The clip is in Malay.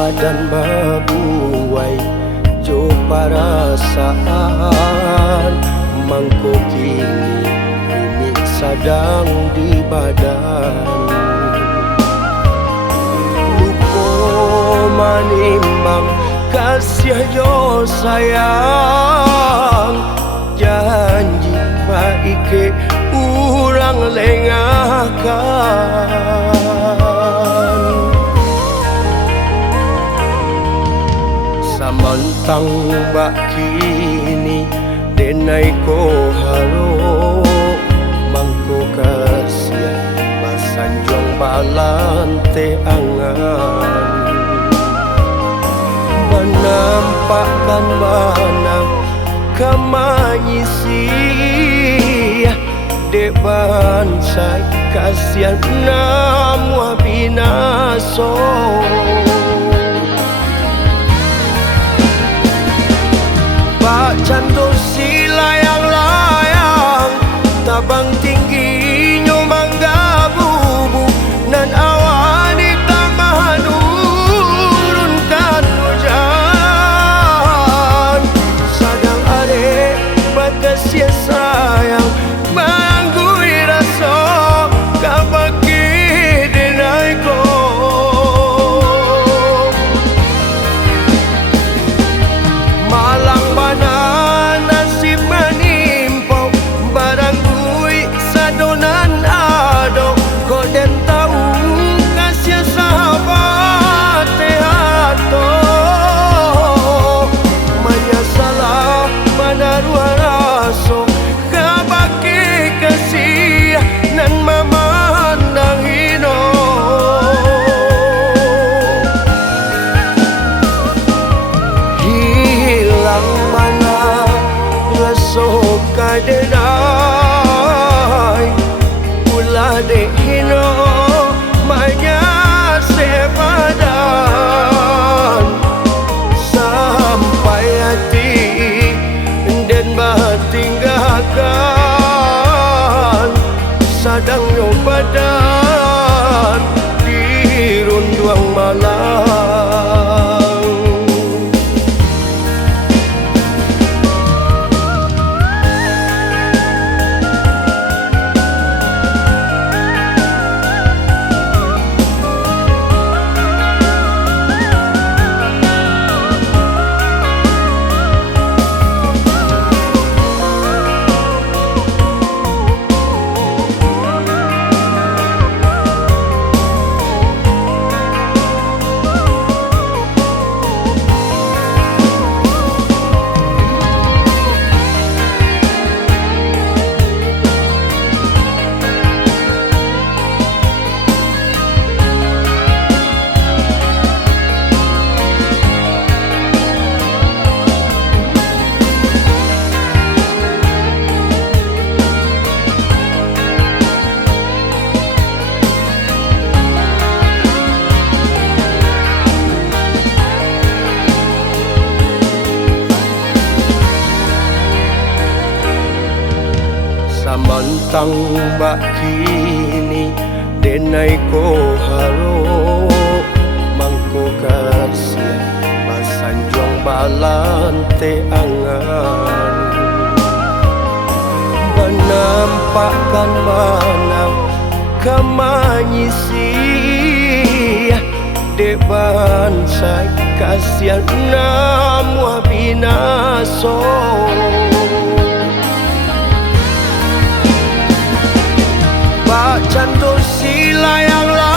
badan babuai jo perasaan mangko kini bumi sedang di badan lupa manimbang kasih yo sayang janji baik urang lengahkan samantang bak kini denai ko haro mangko kasih basanjong balante angan menampakkan mana kamanyisi dek bansai kasihan namua binaso bak candu si layang-layang tabang tinggi nyomang gabubu nan awan di tengah nurunkan hujan sadang adek makasih sayang manggui rasa kabaki denai ko malang bana nasib menimpau barang bui sadonan ado kau den tahu kasih sahabat tehato menyasalah pada ruang raso kabaki kasih nan memandang hino hilang mana raso kadenai ulah dek hino manya sepadan sampai hati den batinggalkan sadang yo badan di runduang malang samantang bak kini denai ko haro mangko kasih basanjong balante angan menampakkan mana kamanyisi dek bansai kasihan namua binaso bak candu si layang-layang